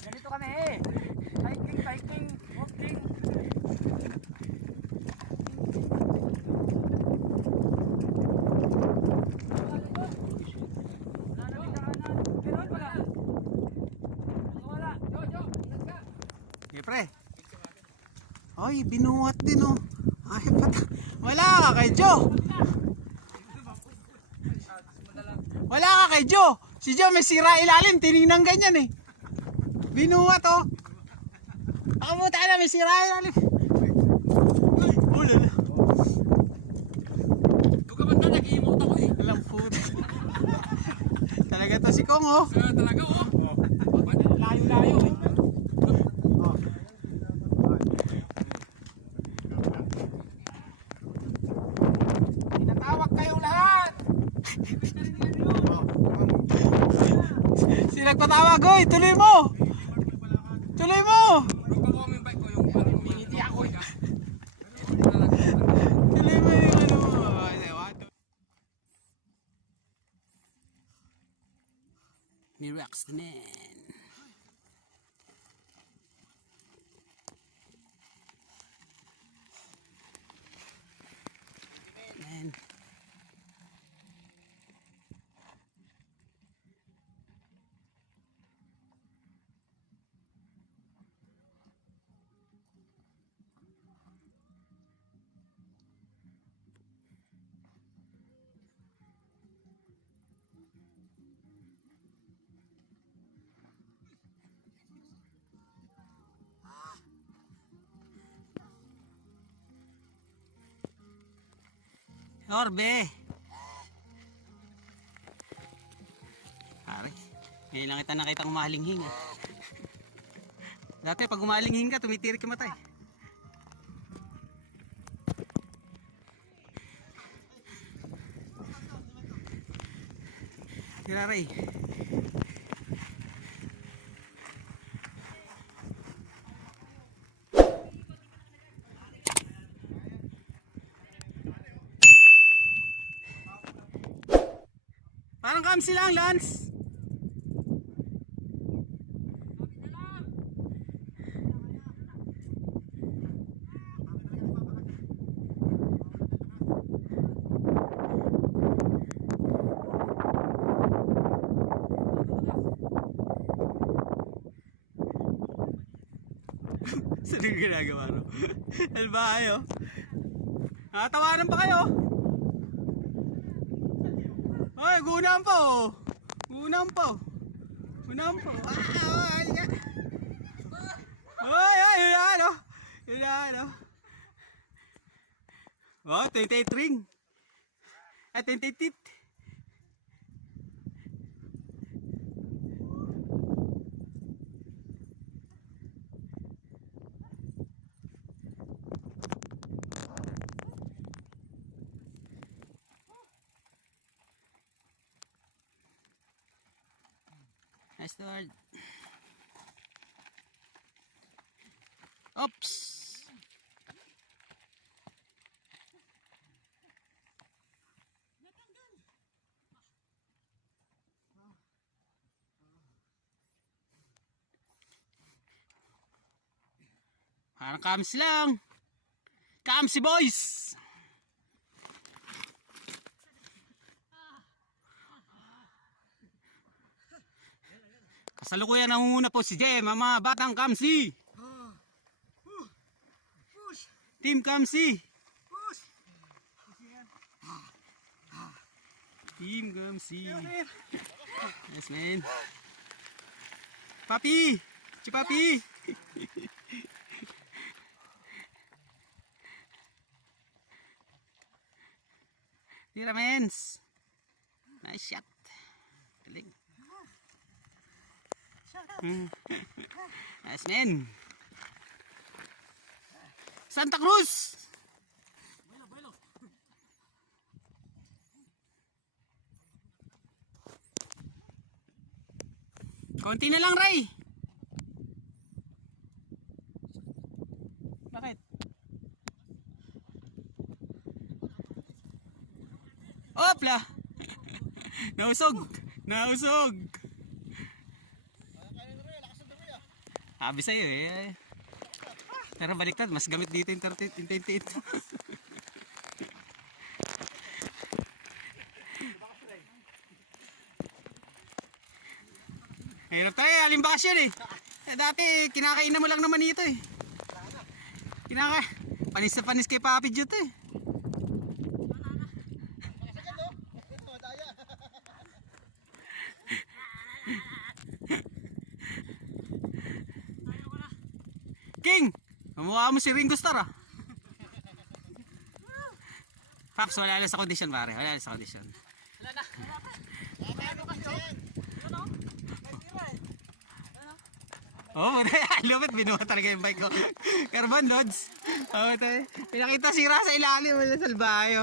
Ganito kami eh. Hiking, walking. Okay, pre. Ay, binuhat din oh. Ay, pata. Wala ka kay Joe. Wala ka kay Joe. Si Joe may sira ilalim. Tinignan ganyan eh. Binuhat oh. Ako mo tayo na may sira ilalim. Ay, ulala. Ikaw ka ba na nag-iimot ako eh? Alam po. Talaga to si Kong oh. Talaga oh. Layo-layo eh. Tinatawag kayong lahat. Si nagpatawag oy. Tuloy mo. Tuloy mo. Hindi ako eh. Tuloy mo yung ano mo. Ni-Rex the man. Man. Orbe. Pare, ngayon lang kita nakita umalinghing eh. Dati pag umalinghing ka, tumitirik yung mata eh. Tira Ray. Parang kamsi lang, Lance. Saan yung ginagawa no? Albahay oh. Nakatawanan pa kayo. Ay, gunam po. Gunam po. Gunam po. Ay, yun na, no? Yun na, no? Oh, 28 ring. At 28 tit. Nice start. Oops. Parang kamsi lang. Kamsi boys. Kasalukuyan nangunguna po si Jem, mga batang kamsi. Team kamsi. Team kamsi. Yes man. Papi. Si Papi. Tira mens. Nice shot. Galing. Nice man. Santa Cruz. Konti na lang, Ray. Bakit? Opla. Nausog. Nausog. Sabi sa'yo eh. Pero baliktad, mas gamit dito yung 28. Hirap tayo, alimbasyon eh. Dati, kinakainan mo lang naman ito eh. Panis na panis kay Papi Jute eh. King! Mamukha mo si Ringo Starr ah. Paps, wala lang sa condition pare. Wala lang sa condition. Wala na. Ano kasi oh? Ano? Oh, lupit, binuha talaga yung bike ko. Carbon loads. Oh, pinakita sira sa ilalim, wala salbayo.